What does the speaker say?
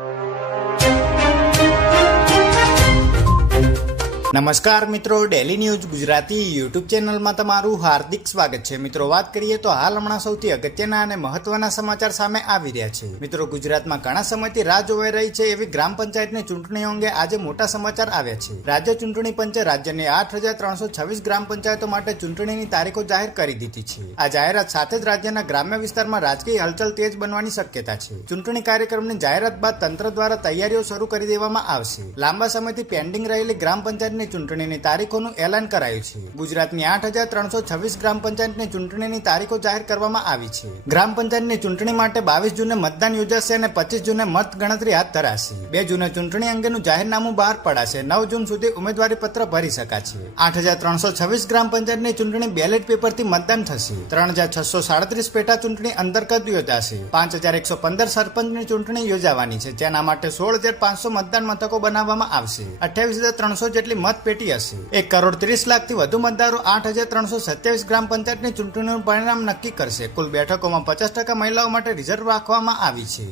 you. નમસ્કાર મિત્રો daily news Gujarati YouTube ચેનલમાં તમારું હાર્દિક સ્વાગત છે. મિત્રો, વાત કરીએ તો હાલ હમણાં સૌથી અગત્યના અને મહત્વના સમાચાર સામે આવી રહ્યા છે. મિત્રો, ગુજરાતમાં ઘણા સમયથી રાહ જોવાઈ રહી છે એવી ગ્રામ પંચાયતની ચૂંટણીઓ અંગે આજે મોટા સમાચાર આવ્યા છે. રાજ્ય ચૂંટણી પંચે રાજ્યની આઠ હજાર ત્રણસો છવ્વીસ ગ્રામ પંચાયતો માટે ચૂંટણીની તારીખો જાહેર કરી દીધી છે. આ જાહેરાત સાથે જ રાજ્યના ગ્રામ્ય વિસ્તારમાં રાજકીય હલચલ તેજ બનવાની શક્યતા છે. ચૂંટણી કાર્યક્રમની જાહેરાત બાદ તંત્ર દ્વારા તૈયારીઓ શરૂ કરી દેવામાં આવશે. લાંબા સમયથી પેન્ડિંગ રહેલી ગ્રામ પંચાયતની ચૂંટણીની તારીખોનું એલાન કરાયું છે. ગુજરાતની આઠ હજાર ત્રણસો છવ્વીસ ગ્રામ પંચાયતની ચૂંટણીની તારીખો જાહેર કરવામાં આવી છે. ગ્રામ પંચાયતની ચૂંટણી માટે બાવીસ જૂને મતદાન યોજાશે અને પચીસ જૂને મત ગણતરી હાથ ધરાશે. બે જૂને ચૂંટણી અંગેનું જાહેરનામું બહાર પડાશે. નવ જૂન સુધી ઉમેદવારી પત્ર ભરી શકાશે. આઠ હજાર ત્રણસો છવ્વીસ ગ્રામ પંચાયતની ચૂંટણી બેલેટ પેપરથી મતદાન થશે. ત્રણ હજાર છસો સાડત્રીસ પેટા ચૂંટણી અંતર્ગત યોજાશે. પાંચ હજાર એકસો પંદર સરપંચની ચૂંટણી યોજાવાની છે. જેના માટે સોળ હજાર પાંચસો મતદાન મથકો બનાવવામાં આવશે. અઠ્યાવીસ હજાર ત્રણસો જેટલી મતપેટી હશે. એક કરોડ ત્રીસ લાખથી વધુ મતદારો આઠ હજાર ત્રણસો સત્યાવીસ ગ્રામ પંચાયતની ચૂંટણીનું પરિણામ નક્કી કરશે. કુલ બેઠકોમાં પચાસ ટકા મહિલાઓ માટે રિઝર્વ રાખવામાં આવી છે.